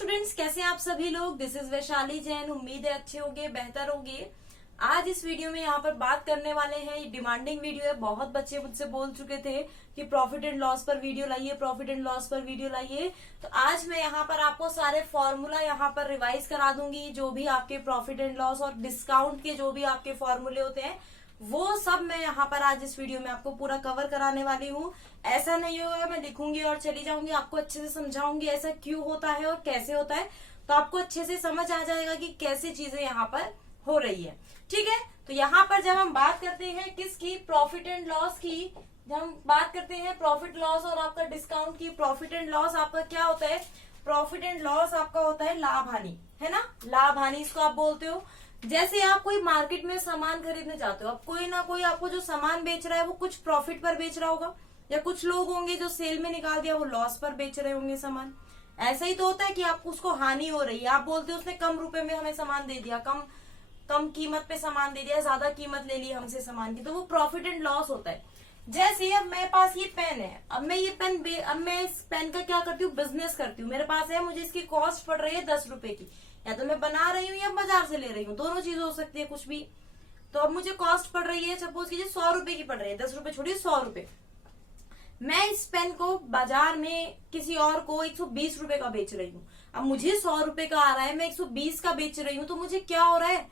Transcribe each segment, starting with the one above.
Students, कैसे हैं आप सभी लोग। This is Vaishali Jain. उम्मीद है अच्छे होंगे, बेहतर होंगे। आज इस वीडियो में यहाँ पर बात करने वाले हैं, ये डिमांडिंग वीडियो है। बहुत बच्चे मुझसे बोल चुके थे कि प्रॉफिट एंड लॉस पर वीडियो लाइए, प्रॉफिट एंड लॉस पर वीडियो लाइए। तो आज मैं यहाँ पर आपको सारे फॉर्मूला यहाँ पर रिवाइज करा दूंगी। जो भी आपके प्रॉफिट एंड लॉस और डिस्काउंट के जो भी आपके फॉर्मूले होते हैं वो सब मैं यहाँ पर आज इस वीडियो में आपको पूरा कवर कराने वाली हूँ। ऐसा नहीं होगा मैं लिखूंगी और चली जाऊंगी, आपको अच्छे से समझाऊंगी ऐसा क्यों होता है और कैसे होता है, तो आपको अच्छे से समझ आ जाएगा कि कैसी चीजें यहाँ पर हो रही है। ठीक है, तो यहाँ पर जब हम बात करते हैं किसकी, प्रॉफिट एंड लॉस की, जब हम बात करते हैं प्रॉफिट लॉस और आपका डिस्काउंट की। प्रॉफिट एंड लॉस आपका क्या होता है, प्रॉफिट एंड लॉस आपका होता है लाभ हानि, है ना। लाभ हानि इसको आप बोलते हो। जैसे आप कोई मार्केट में सामान खरीदने जाते हो, अब कोई ना कोई आपको जो सामान बेच रहा है वो कुछ प्रॉफिट पर बेच रहा होगा, या कुछ लोग होंगे जो सेल में निकाल दिया वो लॉस पर बेच रहे होंगे सामान। ऐसा ही तो होता है कि आपको उसको हानि हो रही है। आप बोलते हो उसने कम रुपए में हमें सामान दे दिया, कम कीमत पे सामान दे दिया, ज्यादा कीमत ले ली हमसे सामान की, तो वो प्रॉफिट एंड लॉस होता है। जैसे अब मेरे पास ये पेन है, अब मैं इस पेन का क्या करती हूँ, बिजनेस करती हूँ। मेरे पास है, मुझे इसकी कॉस्ट पड़ रही है 10 रुपए की, या तो मैं बना रही हूँ या बाजार से ले रही हूँ, दोनों चीज हो सकती है कुछ भी। तो अब मुझे कॉस्ट पड़ रही है, सपोज कीजिए 100 रुपए की पड़ रही है, 10 रुपए छोड़िए 100 रुपए। मैं इस पेन को बाजार में किसी और को 120 रुपए का बेच रही हूँ। अब मुझे 100 रुपए का आ रहा है, मैं 120 का बेच रही हूँ, तो मुझे क्या हो रहा है,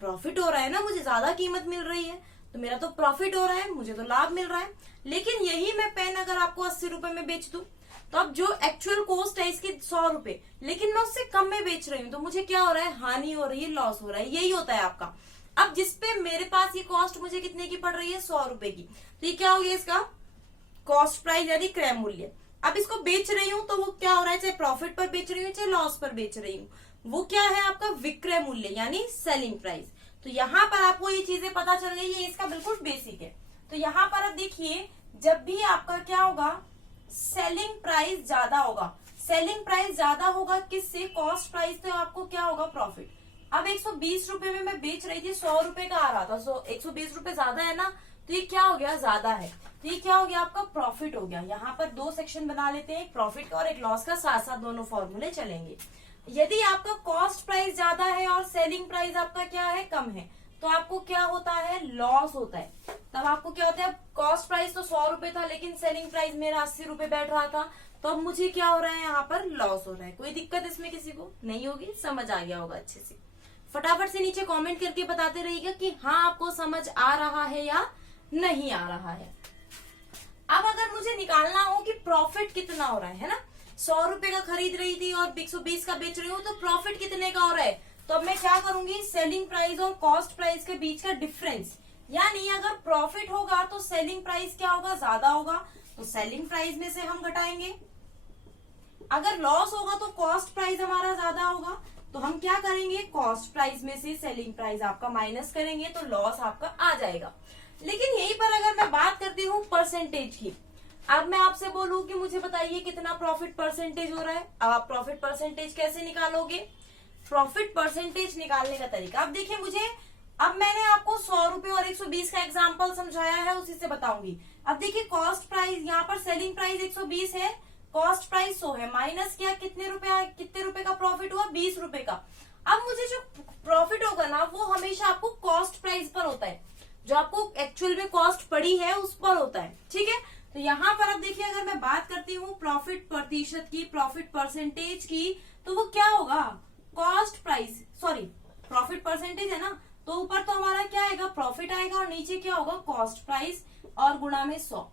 प्रॉफिट हो रहा है ना, मुझे ज्यादा कीमत मिल रही है, तो मेरा तो प्रॉफिट हो रहा है, मुझे तो लाभ मिल रहा है। लेकिन यही मैं पेन अगर आपको 80 रुपए में बेच दूं, तो अब जो एक्चुअल कॉस्ट है इसकी 100 रुपए, लेकिन मैं उससे कम में बेच रही हूँ, तो मुझे क्या हो रहा है, हानि हो रही है, लॉस हो रहा है। यही होता है आपका। अब जिसपे मेरे पास ये कॉस्ट मुझे कितने की पड़ रही है, 100 रुपए की, तो ये क्या हो गया, इसका कॉस्ट प्राइस यानी क्रय मूल्य। अब इसको बेच रही हूँ तो वो क्या हो रहा है, चाहे प्रॉफिट पर बेच रही हूँ चाहे लॉस पर बेच रही हूँ, वो क्या है आपका विक्रय मूल्य यानी सेलिंग प्राइस। तो यहाँ पर आपको ये चीजें पता चल गई, ये इसका बिल्कुल बेसिक है। तो यहाँ पर अब देखिए, जब भी आपका क्या होगा, सेलिंग प्राइस ज्यादा होगा, सेलिंग प्राइस ज्यादा होगा किससे, कॉस्ट प्राइस, तो आपको क्या होगा, प्रॉफिट। अब 120 रुपए में मैं बेच रही थी, 100 रुपए का आ रहा था, 120 रुपए ज्यादा है ना, तो ये क्या हो गया, ज्यादा है, तो ये क्या हो गया, आपका प्रॉफिट हो गया। यहाँ पर दो सेक्शन बना लेते हैं, एक प्रॉफिट का और एक लॉस का, साथ साथ दोनों फॉर्मूले चलेंगे। यदि आपका कॉस्ट प्राइस ज्यादा है और सेलिंग प्राइस आपका क्या है, कम है, तो आपको क्या होता है, लॉस होता है। तब आपको क्या होता है, कॉस्ट प्राइस तो 100 रुपए था लेकिन सेलिंग प्राइस मेरा 80 रुपए बैठ रहा था, तो अब मुझे क्या हो रहा है, यहाँ पर लॉस हो रहा है। कोई दिक्कत इसमें किसी को नहीं होगी, समझ आ गया होगा अच्छे से। फटाफट से नीचे कमेंट करके बताते रहिएगा कि हाँ आपको समझ आ रहा है या नहीं आ रहा है। अब अगर मुझे निकालना हो कि प्रॉफिट कितना हो रहा है ना, 100 रुपए का खरीद रही थी और 120 का बेच रही हूँ, तो प्रॉफिट कितने का हो रहा है, तो अब मैं क्या करूंगी, सेलिंग प्राइस और कॉस्ट प्राइस के बीच का डिफरेंस, यानी अगर प्रॉफिट होगा तो सेलिंग प्राइस क्या होगा, ज्यादा होगा, तो सेलिंग प्राइस में से हम घटाएंगे। अगर लॉस होगा तो कॉस्ट प्राइस हमारा ज्यादा होगा, तो हम क्या करेंगे, कॉस्ट प्राइस में से सेलिंग प्राइस आपका माइनस करेंगे, तो लॉस आपका आ जाएगा। लेकिन यहीं पर अगर मैं बात करती हूँ परसेंटेज की, अब मैं आपसे बोलूं कि मुझे बताइए कितना प्रॉफिट परसेंटेज हो रहा है। अब आप प्रॉफिट परसेंटेज कैसे निकालोगे, प्रॉफिट परसेंटेज निकालने का तरीका, अब देखिए मुझे, अब मैंने आपको 100 रुपए और 120 का एग्जांपल समझाया है, उसी से बताऊंगी। अब देखिए कॉस्ट प्राइस, यहाँ पर सेलिंग प्राइस 120 है, कॉस्ट प्राइस 100 है, माइनस किया, कितने रुपए का प्रॉफिट हुआ, 20 रुपए का। अब मुझे जो प्रॉफिट होगा ना, वो हमेशा आपको कॉस्ट प्राइस पर होता है, जो आपको एक्चुअल में कॉस्ट पड़ी है उस पर होता है। ठीक है, तो यहाँ पर अब देखिए, अगर मैं बात करती हूँ प्रॉफिट प्रतिशत की, प्रॉफिट परसेंटेज की, तो वो क्या होगा, cost price, sorry profit percentage है ना, तो ऊपर तो हमारा क्या आएगा, प्रॉफिट आएगा, और नीचे क्या होगा, कॉस्ट प्राइस, और गुणा में 100।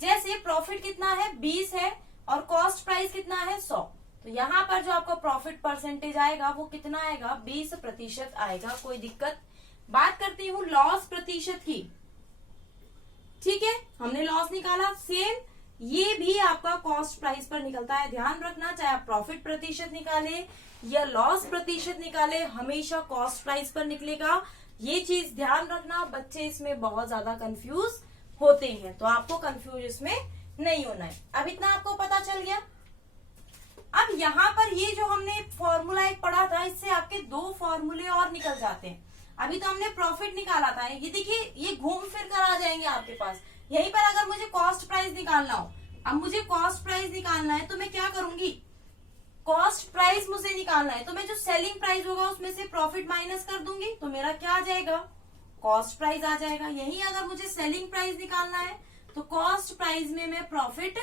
जैसे प्रॉफिट कितना है, 20 है, और कॉस्ट प्राइस कितना है, 100, तो यहाँ पर जो आपका प्रॉफिट परसेंटेज आएगा वो कितना आएगा, 20% आएगा। कोई दिक्कत। बात करती हूँ लॉस प्रतिशत की। ठीक है, हमने लॉस निकाला, सेम ये भी आपका कॉस्ट प्राइस पर निकलता है। ध्यान रखना, चाहे आप प्रॉफिट प्रतिशत निकाले या लॉस प्रतिशत निकाले, हमेशा कॉस्ट प्राइस पर निकलेगा। ये चीज ध्यान रखना, बच्चे इसमें बहुत ज्यादा कंफ्यूज होते हैं, तो आपको कंफ्यूज इसमें नहीं होना है। अब इतना आपको पता चल गया। अब यहाँ पर ये जो हमने फॉर्मूला एक पढ़ा था, इससे आपके दो फॉर्मूले और निकल जाते हैं। अभी तो हमने प्रॉफिट निकाला था, ये देखिए ये घूम फिर कर आ जाएंगे आपके पास। यहीं पर अगर मुझे कॉस्ट प्राइस निकालना हो, अब मुझे कॉस्ट प्राइस निकालना है, तो मैं क्या करूंगी, कॉस्ट प्राइस मुझे हमें निकालना है, तो मैं जो सेलिंग प्राइस होगा उसमें से प्रॉफिट माइनस कर दूंगी, तो मेरा क्या आ जाएगा, कॉस्ट प्राइस आ जाएगा। यही अगर मुझे सेलिंग प्राइस निकालना है तो कॉस्ट प्राइस में मैं प्रॉफिट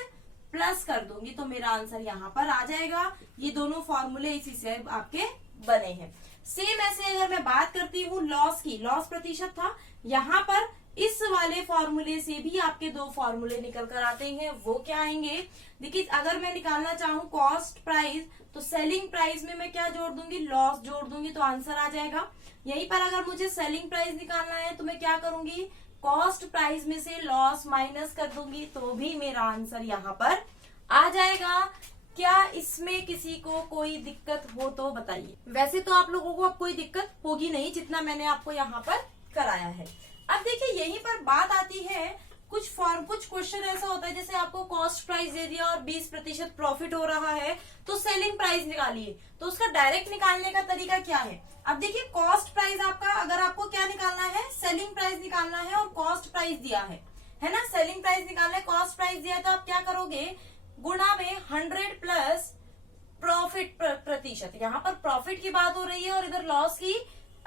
प्लस कर दूंगी, तो मेरा आंसर यहाँ पर आ जाएगा। ये दोनों फॉर्मूले इसी से आपके बने हैं। सेम ऐसे अगर मैं बात करती हूँ लॉस की, लॉस प्रतिशत था, यहाँ पर इस वाले फॉर्मूले से भी आपके दो फॉर्मूले निकल कर आते हैं। वो क्या आएंगे, देखिए अगर मैं निकालना चाहूँ कॉस्ट प्राइस, तो सेलिंग प्राइस में मैं क्या जोड़ दूंगी, लॉस जोड़ दूंगी, तो आंसर आ जाएगा। यहीं पर अगर मुझे सेलिंग प्राइस निकालना है तो मैं क्या करूंगी, कॉस्ट प्राइस में से लॉस माइनस कर दूंगी, तो भी मेरा आंसर यहाँ पर आ जाएगा। क्या इसमें किसी को कोई दिक्कत हो तो बताइए। वैसे तो आप लोगों को अब कोई दिक्कत होगी नहीं, जितना मैंने आपको यहाँ पर कराया है। अब देखिए यहीं पर बात आती है, कुछ क्वेश्चन ऐसा होता है जैसे आपको कॉस्ट प्राइस दे दिया और 20% प्रॉफिट हो रहा है, तो सेलिंग प्राइस निकालिए, तो उसका डायरेक्ट निकालने का तरीका क्या है। अब देखिए कॉस्ट प्राइस आपका, अगर आपको क्या निकालना है, सेलिंग प्राइस निकालना है और कॉस्ट प्राइस दिया है ना, सेलिंग प्राइस निकालना है, कॉस्ट प्राइस दिया है, तो आप क्या करोगे, गुणा में 100 प्लस प्रॉफिट प्रतिशत। यहाँ पर प्रॉफिट की बात हो रही है और इधर लॉस की,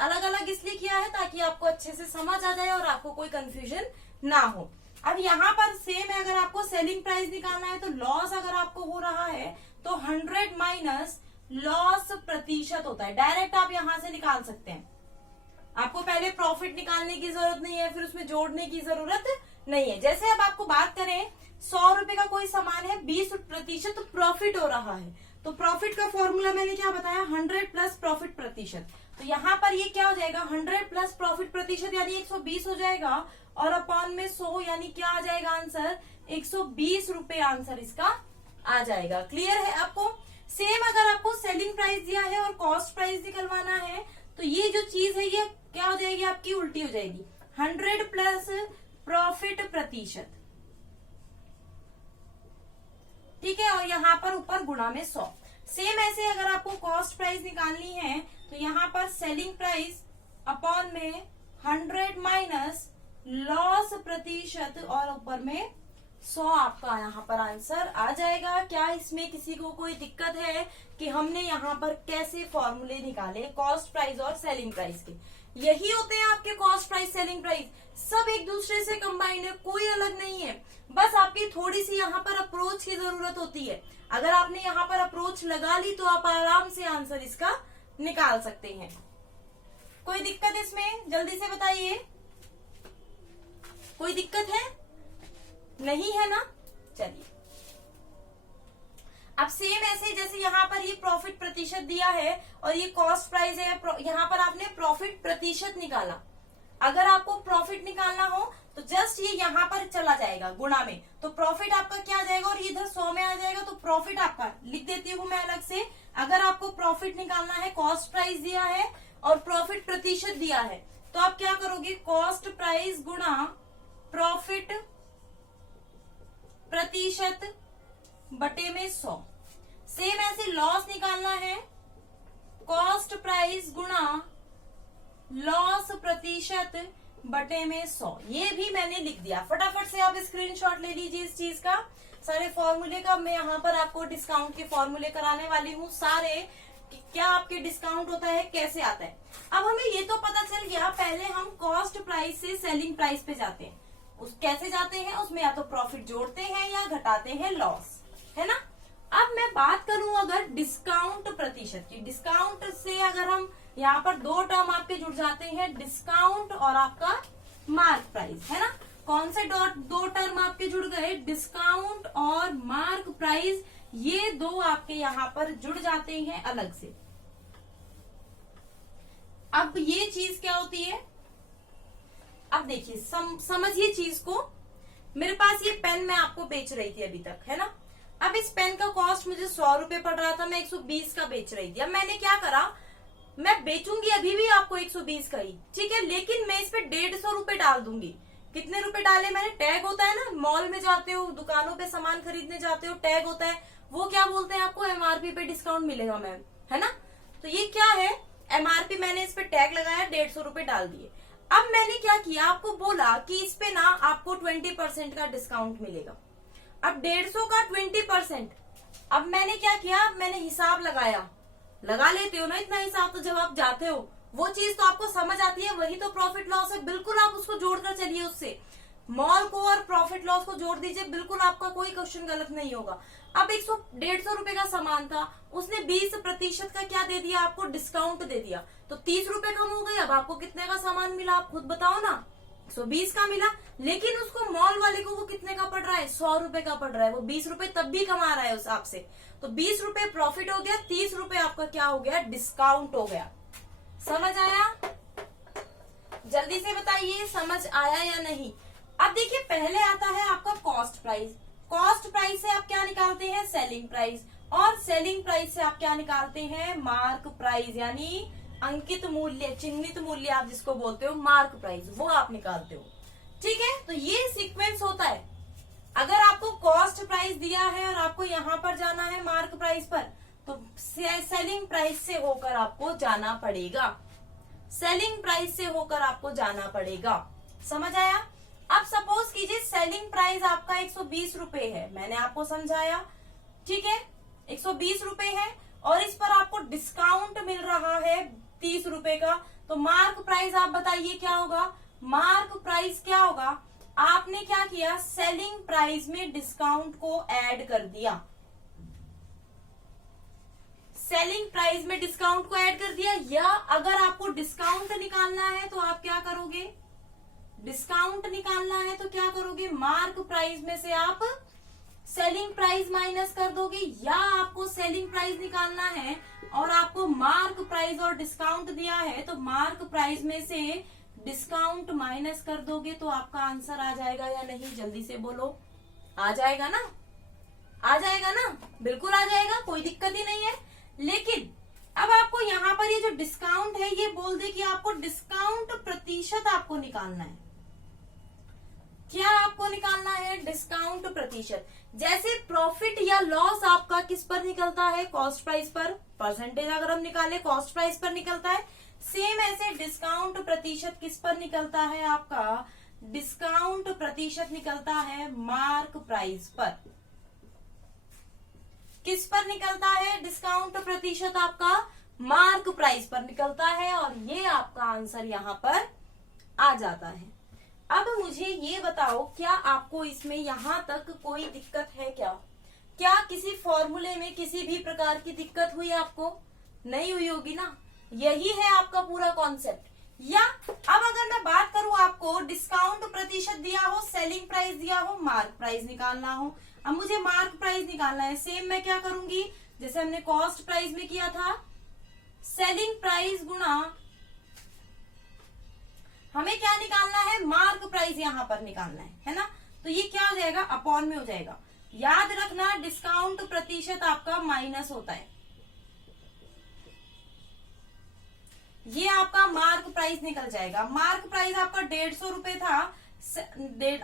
अलग अलग इसलिए किया है ताकि आपको अच्छे से समझ आ जाए और आपको कोई कंफ्यूजन ना हो। अब यहाँ पर सेम है, अगर आपको सेलिंग प्राइस निकालना है तो लॉस अगर आपको हो रहा है तो 100 माइनस लॉस प्रतिशत होता है, डायरेक्ट आप यहाँ से निकाल सकते हैं। आपको पहले प्रॉफिट निकालने की जरूरत नहीं है, फिर उसमें जोड़ने की जरूरत नहीं है। जैसे अब आपको बात करें 100 रुपए का कोई सामान है, 20% प्रॉफिट हो रहा है, तो प्रॉफिट का फॉर्मूला मैंने क्या बताया, 100 प्लस प्रॉफिट प्रतिशत। तो यहाँ पर ये क्या हो जाएगा, 100 प्लस प्रॉफिट प्रतिशत यानी 120 हो जाएगा, और अपॉन में 100 यानी क्या आ जाएगा आंसर, 120 रुपए आंसर इसका आ जाएगा। क्लियर है आपको। सेम अगर आपको सेलिंग प्राइस दिया है और कॉस्ट प्राइस निकलवाना है, तो ये जो चीज है ये क्या हो जाएगी, आपकी उल्टी हो जाएगी, 100 प्लस प्रॉफिट प्रतिशत, ठीक है, और यहाँ पर ऊपर गुणा में 100। सेम ऐसे अगर आपको कॉस्ट प्राइस निकालनी है तो यहाँ पर सेलिंग प्राइस अपॉन में 100 माइनस लॉस प्रतिशत और ऊपर में 100 आपका यहाँ पर आंसर आ जाएगा। क्या इसमें किसी को कोई दिक्कत है कि हमने यहाँ पर कैसे फॉर्मूले निकाले कॉस्ट प्राइस और सेलिंग प्राइस के। यही होते हैं आपके कॉस्ट प्राइस सेलिंग प्राइस, सब एक दूसरे से कंबाइंड है, कोई अलग नहीं है। बस आपकी थोड़ी सी यहाँ पर अप्रोच की जरूरत होती है। अगर आपने यहाँ पर अप्रोच लगा ली तो आप आराम से आंसर इसका निकाल सकते हैं। कोई दिक्कत इसमें जल्दी से बताइए, कोई दिक्कत है? नहीं है ना। चलिए अब सेम ऐसे जैसे यहाँ पर ये प्रॉफिट प्रतिशत दिया है और ये कॉस्ट प्राइस है, यहाँ पर आपने प्रॉफिट प्रतिशत निकाला। अगर आपको प्रॉफिट निकालना हो तो जस्ट ये यहाँ पर चला जाएगा गुणा में, तो प्रॉफिट आपका क्या आ जाएगा और ये इधर 100 में आ जाएगा, तो प्रॉफिट आपका लिख देती हूँ मैं अलग से। अगर आपको प्रॉफिट निकालना है, कॉस्ट प्राइस दिया है और प्रॉफिट प्रतिशत दिया है, तो आप क्या करोगे, कॉस्ट प्राइस गुणा प्रॉफिट प्रतिशत बटे में 100। सेम ऐसे लॉस निकालना है, कॉस्ट प्राइस गुणा लॉस प्रतिशत बटे में 100। ये भी मैंने लिख दिया। फटाफट से आप स्क्रीनशॉट ले लीजिए इस चीज का, सारे फॉर्मूले का। मैं यहाँ पर आपको डिस्काउंट के फॉर्मूले कराने वाली हूँ सारे, कि क्या आपके डिस्काउंट होता है, कैसे आता है। अब हमें ये तो पता चल गया, पहले हम कॉस्ट प्राइस से सेलिंग प्राइस पे जाते हैं। उस कैसे जाते हैं, उसमें या तो प्रॉफिट जोड़ते हैं या घटाते हैं लॉस, है ना। अब मैं बात करूं अगर डिस्काउंट प्रतिशत की, डिस्काउंट से अगर हम यहाँ पर दो टर्म आपके जुड़ जाते हैं, डिस्काउंट और आपका मार्क प्राइस, है ना। कौन से दो टर्म आपके जुड़ गए, डिस्काउंट और मार्क प्राइस, ये दो आपके यहाँ पर जुड़ जाते हैं अलग से। अब ये चीज क्या होती है, अब देखिए समझिए चीज को। मेरे पास ये पेन मैं आपको बेच रही थी अभी तक, है ना। अब इस पेन का कॉस्ट मुझे 100 रुपए पड़ रहा था, मैं 120 का बेच रही थी। अब मैंने क्या करा, मैं बेचूंगी अभी भी आपको 120 का ही, ठीक है, लेकिन मैं इस पे 150 रुपए डाल दूंगी। कितने रुपए डाले मैंने, टैग होता है ना, मॉल में जाते हो, दुकानों पे सामान खरीदने जाते हो, टैग होता है, वो क्या बोलते हैं आपको, एमआरपी पे डिस्काउंट मिलेगा मैम, है ना। तो ये क्या है, एमआरपी, मैंने इस पे टैग लगाया, 150 रुपए डाल दिए। अब मैंने क्या किया, आपको बोला कि इस पे ना आपको 20% का डिस्काउंट मिलेगा। अब 150 का 20%, अब मैंने क्या किया, मैंने हिसाब लगाया, लगा लेते हो ना इतना हिसाब, तो जब आप जाते हो वो चीज तो आपको समझ आती है, वही तो प्रॉफिट लॉस है। बिल्कुल आप उसको जोड़कर चलिए, उससे मॉल को और प्रॉफिट लॉस को जोड़ दीजिए, बिल्कुल आपका कोई क्वेश्चन गलत नहीं होगा। अब 100-150 रुपए का सामान था, उसने 20% का क्या दे दिया आपको, डिस्काउंट दे दिया, तो 30 रुपए कम हो गई। अब आपको कितने का सामान मिला, आप खुद बताओ ना, 120 का मिला। लेकिन उसको मॉल वाले को वो कितने का पड़ रहा है, 100 रुपए का पड़ रहा है। वो 20 रुपए तब भी कमा रहा है उस आपसे, तो 20 रुपए प्रॉफिट हो गया, 30 रुपए आपका क्या हो गया, डिस्काउंट हो गया। समझ आया? जल्दी से बताइए समझ आया या नहीं। अब देखिए पहले आता है आपका कॉस्ट प्राइस। कॉस्ट प्राइस से आप क्या निकालते हैं, सेलिंग प्राइस, और सेलिंग प्राइस से आप क्या निकालते हैं, मार्क प्राइस, यानी अंकित मूल्य, चिन्हित मूल्य आप जिसको बोलते हो, मार्क प्राइस, वो आप निकालते हो। ठीक है, तो ये सीक्वेंस होता है। अगर आपको कॉस्ट प्राइस दिया है और आपको यहाँ पर जाना है मार्क प्राइस पर, तो सेलिंग प्राइस से होकर आपको जाना पड़ेगा, सेलिंग प्राइस से होकर आपको जाना पड़ेगा। समझ आया? अब सपोज कीजिए सेलिंग प्राइस आपका 120 रुपए है, मैंने आपको समझाया, ठीक है, 120 रुपए है, और इस पर आपको डिस्काउंट मिल रहा है 30 रुपए का, तो मार्क प्राइस आप बताइए क्या होगा। मार्क प्राइस क्या होगा, आपने क्या किया, सेलिंग प्राइस में डिस्काउंट को ऐड कर दिया, सेलिंग प्राइस में डिस्काउंट को ऐड कर दिया। या अगर आपको डिस्काउंट निकालना है तो आप क्या करोगे, डिस्काउंट निकालना है तो क्या करोगे, मार्क प्राइस में से आप सेलिंग प्राइस माइनस कर दोगे। या आपको सेलिंग प्राइस निकालना है और आपको मार्क प्राइस और डिस्काउंट दिया है, तो मार्क प्राइस में से डिस्काउंट माइनस कर दोगे, तो आपका आंसर आ जाएगा या नहीं, जल्दी से बोलो। आ जाएगा ना, आ जाएगा ना, बिल्कुल आ जाएगा, कोई दिक्कत ही नहीं है। लेकिन अब आपको यहाँ पर ये जो डिस्काउंट है, ये बोल दे कि आपको डिस्काउंट प्रतिशत आपको निकालना है। क्या आपको निकालना है, डिस्काउंट प्रतिशत। जैसे प्रॉफिट या लॉस आपका किस पर निकलता है, कॉस्ट प्राइस पर, परसेंटेज अगर हम निकाले कॉस्ट प्राइस पर निकलता है, सेम ऐसे डिस्काउंट प्रतिशत किस पर निकलता है आपका, डिस्काउंट प्रतिशत निकलता है मार्क प्राइस पर। किस पर निकलता है डिस्काउंट प्रतिशत, आपका मार्क प्राइस पर निकलता है, और ये आपका आंसर यहाँ पर आ जाता है। अब मुझे ये बताओ, क्या आपको इसमें यहां तक कोई दिक्कत है क्या? क्या किसी फॉर्मूले में किसी भी प्रकार की दिक्कत हुई आपको? नहीं हुई होगी ना, यही है आपका पूरा कॉन्सेप्ट। या अब अगर मैं बात करूं, आपको डिस्काउंट प्रतिशत दिया हो, सेलिंग प्राइस दिया हो, मार्क प्राइस निकालना हो। अब मुझे मार्क प्राइस निकालना है, सेम मैं क्या करूंगी, जैसे हमने कॉस्ट प्राइस में किया था, सेलिंग प्राइस गुणा, हमें क्या निकालना है, मार्क प्राइस यहां पर निकालना है ना। तो ये क्या हो जाएगा, अपॉन में हो जाएगा। याद रखना डिस्काउंट प्रतिशत आपका माइनस होता है, ये आपका मार्क प्राइस निकल जाएगा। मार्क प्राइस आपका 150 रुपए था,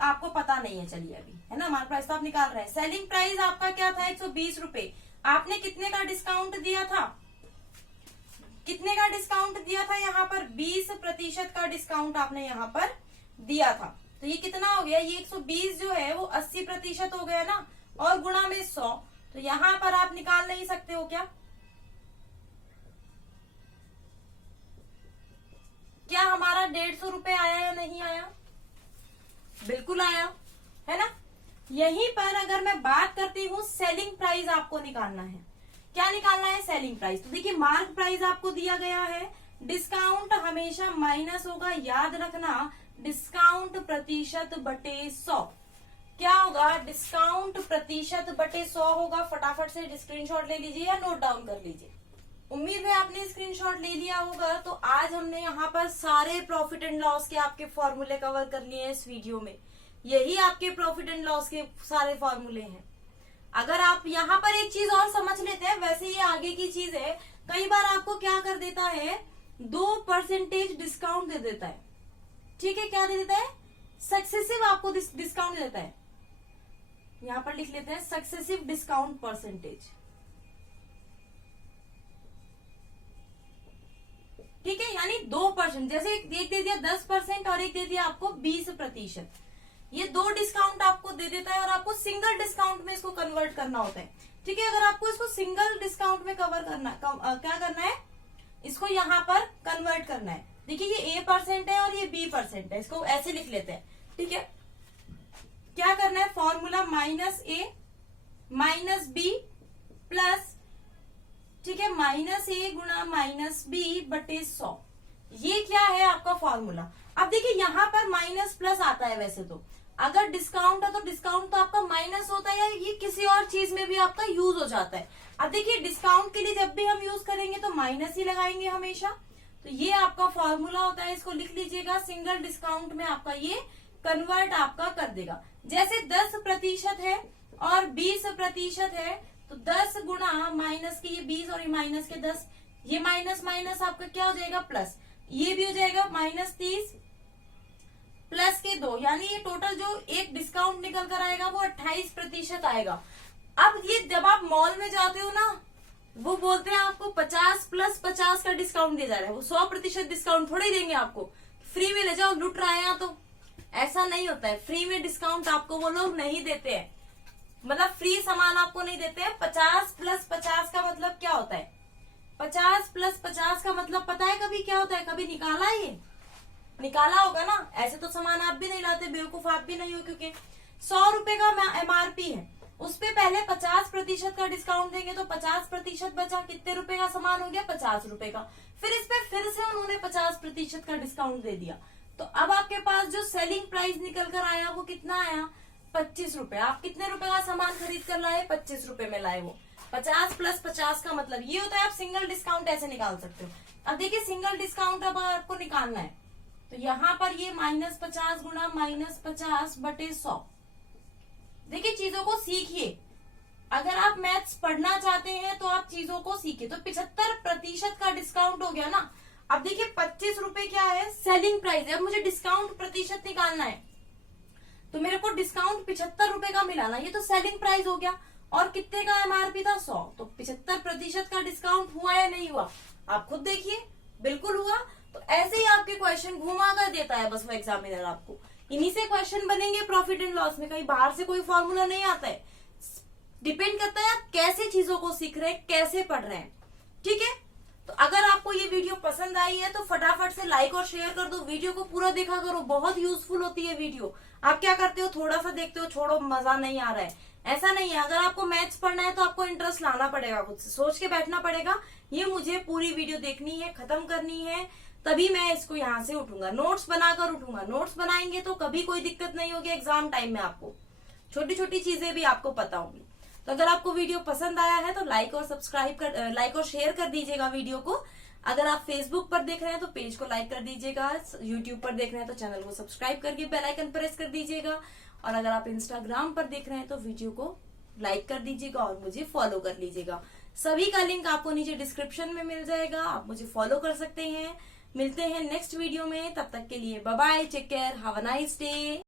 आपको पता नहीं है, चलिए अभी है ना, मार्क प्राइस तो आप निकाल रहे हैं। सेलिंग प्राइस आपका क्या था, 120 रुपए, आपने कितने का डिस्काउंट दिया था, कितने का डिस्काउंट दिया था यहाँ पर, 20% का डिस्काउंट आपने यहाँ पर दिया था। तो ये कितना हो गया, ये 120 जो है वो 80% हो गया ना, और गुणा में 100, तो यहाँ पर आप निकाल नहीं सकते हो क्या? क्या हमारा 150 रुपए आया या नहीं आया? बिल्कुल आया है ना। यहीं पर अगर मैं बात करती हूँ, सेलिंग प्राइस आपको निकालना है। क्या निकालना है, सेलिंग प्राइस। तो देखिए मार्क प्राइस आपको दिया गया है, डिस्काउंट हमेशा माइनस होगा, याद रखना डिस्काउंट प्रतिशत बटे 100 क्या होगा, डिस्काउंट प्रतिशत बटे 100 होगा। फटाफट से स्क्रीनशॉट ले लीजिए या नोट डाउन कर लीजिए। उम्मीद है आपने स्क्रीनशॉट ले लिया होगा। तो आज हमने यहाँ पर सारे प्रॉफिट एंड लॉस के आपके फॉर्मूले कवर कर लिए हैं इस वीडियो में। यही आपके प्रॉफिट एंड लॉस के सारे फॉर्मूले हैं। अगर आप यहाँ पर एक चीज और समझ लेते हैं, वैसे ये आगे की चीज है, कई बार आपको क्या कर देता है, 2% डिस्काउंट दे देता है। ठीक है, क्या दे देता है, सक्सेसिव आपको डिस्काउंट देता है। यहाँ पर लिख लेते हैं सक्सेसिव डिस्काउंट परसेंटेज। ठीक है, यानी 2%, जैसे एक दे दिया 10% और एक दे दिया आपको 20%। ये 2 डिस्काउंट आपको दे देता है और आपको सिंगल डिस्काउंट में इसको कन्वर्ट करना होता है। ठीक है। अगर आपको इसको सिंगल डिस्काउंट में कवर करना क्या करना है, इसको यहाँ पर कन्वर्ट करना है। देखिए ये A% है और ये B% है, इसको ऐसे लिख लेते हैं। ठीक है, क्या करना है, फॉर्मूला -A -B प्लस, ठीक है, -A गुणा -B बटे 100, ये क्या है आपका फॉर्मूला। अब देखिए यहाँ पर माइनस प्लस आता है, वैसे तो अगर डिस्काउंट है तो डिस्काउंट तो आपका माइनस होता है, या ये किसी और चीज में भी आपका यूज हो जाता है। अब देखिए डिस्काउंट के लिए जब भी हम यूज करेंगे तो माइनस ही लगाएंगे हमेशा, तो ये आपका फॉर्मूला होता है, इसको लिख लीजिएगा। सिंगल डिस्काउंट में आपका ये कन्वर्ट आपका कर देगा। जैसे 10% है और 20% है, तो 10 गुणा माइनस के ये 20 और ये माइनस के 10, ये माइनस माइनस आपका क्या हो जाएगा प्लस, ये भी हो जाएगा -30 प्लस के 2, यानी ये टोटल जो एक डिस्काउंट निकल कर आएगा वो 28% आएगा। अब ये जब आप मॉल में जाते हो ना, वो बोलते हैं आपको 50 + 50 का डिस्काउंट दिया जा रहा है, वो 100% डिस्काउंट थोड़े ही देंगे आपको, फ्री में ले जाओ, लुट रहा है। यहाँ तो ऐसा नहीं होता है, फ्री में डिस्काउंट आपको वो लोग नहीं देते हैं, मतलब फ्री सामान आपको नहीं देते हैं। 50 + 50 का मतलब क्या होता है, 50 + 50 का मतलब पता है कभी क्या होता है, कभी निकाला है, ये निकाला होगा ना। ऐसे तो सामान आप भी नहीं लाते, बेवकूफ आप भी नहीं हो, क्योंकि 100 रुपए का MRP है, उस पे पहले 50% का डिस्काउंट देंगे तो 50% बचा, कितने रुपए का सामान हो गया, 50 रुपए का। फिर इस पे फिर से उन्होंने 50% का डिस्काउंट दे दिया, तो अब आपके पास जो सेलिंग प्राइस निकल कर आया वो कितना आया, 25 रुपए। आप कितने रुपए का सामान खरीद कर लाए, 25 रुपए में लाए। वो 50 + 50 का मतलब ये होता है। आप सिंगल डिस्काउंट ऐसे निकाल सकते हो। अब देखिए सिंगल डिस्काउंट अब आपको निकालना है, तो यहाँ पर ये -50 गुणा -50 बटे 100। देखिए चीजों को सीखिए, अगर आप मैथ्स पढ़ना चाहते हैं तो आप चीजों को सीखिए। तो 75% का डिस्काउंट हो गया ना। अब देखिए 25 रुपए क्या है, सेलिंग प्राइस है। अब मुझे डिस्काउंट प्रतिशत निकालना है, तो मेरे को डिस्काउंट 75 रुपए का मिला ना, ये तो सेलिंग प्राइस हो गया। और कितने का MRP था, 100, तो 75% का डिस्काउंट हुआ या नहीं हुआ, आप खुद देखिए, बिल्कुल हुआ। तो ऐसे ही आपके क्वेश्चन घुमा कर देता है बस वो एग्जामिनर आपको, इन्हीं से क्वेश्चन बनेंगे प्रॉफिट एंड लॉस में, कहीं बाहर से कोई फॉर्मूला नहीं आता है। डिपेंड करता है आप कैसे चीजों को सीख रहे हैं, कैसे पढ़ रहे हैं। ठीक है, तो अगर आपको ये वीडियो पसंद आई है तो फटाफट से लाइक और शेयर कर दो, वीडियो को पूरा देखा करो, बहुत यूजफुल होती है वीडियो। आप क्या करते हो, थोड़ा सा देखते हो, छोड़ो मजा नहीं आ रहा है, ऐसा नहीं है। अगर आपको मैथ्स पढ़ना है तो आपको इंटरेस्ट लाना पड़ेगा, खुद से सोच के बैठना पड़ेगा, ये मुझे पूरी वीडियो देखनी है, खत्म करनी है, तभी मैं इसको यहाँ से उठूंगा, नोट्स बनाकर उठूंगा। नोट्स बनाएंगे तो कभी कोई दिक्कत नहीं होगी एग्जाम टाइम में, आपको छोटी छोटी चीजें भी आपको पता होंगी। तो अगर आपको वीडियो पसंद आया है तो लाइक और शेयर कर दीजिएगा वीडियो को। अगर आप फेसबुक पर देख रहे हैं तो पेज को लाइक कर दीजिएगा, यूट्यूब पर देख रहे हैं तो चैनल को सब्सक्राइब करके बेल आइकन प्रेस कर दीजिएगा, और अगर आप इंस्टाग्राम पर देख रहे हैं तो वीडियो को लाइक कर दीजिएगा और मुझे फॉलो कर लीजिएगा। सभी का लिंक आपको नीचे डिस्क्रिप्शन में मिल जाएगा, आप मुझे फॉलो कर सकते हैं। मिलते हैं नेक्स्ट वीडियो में, तब तक के लिए bye bye, take care, have a nice day.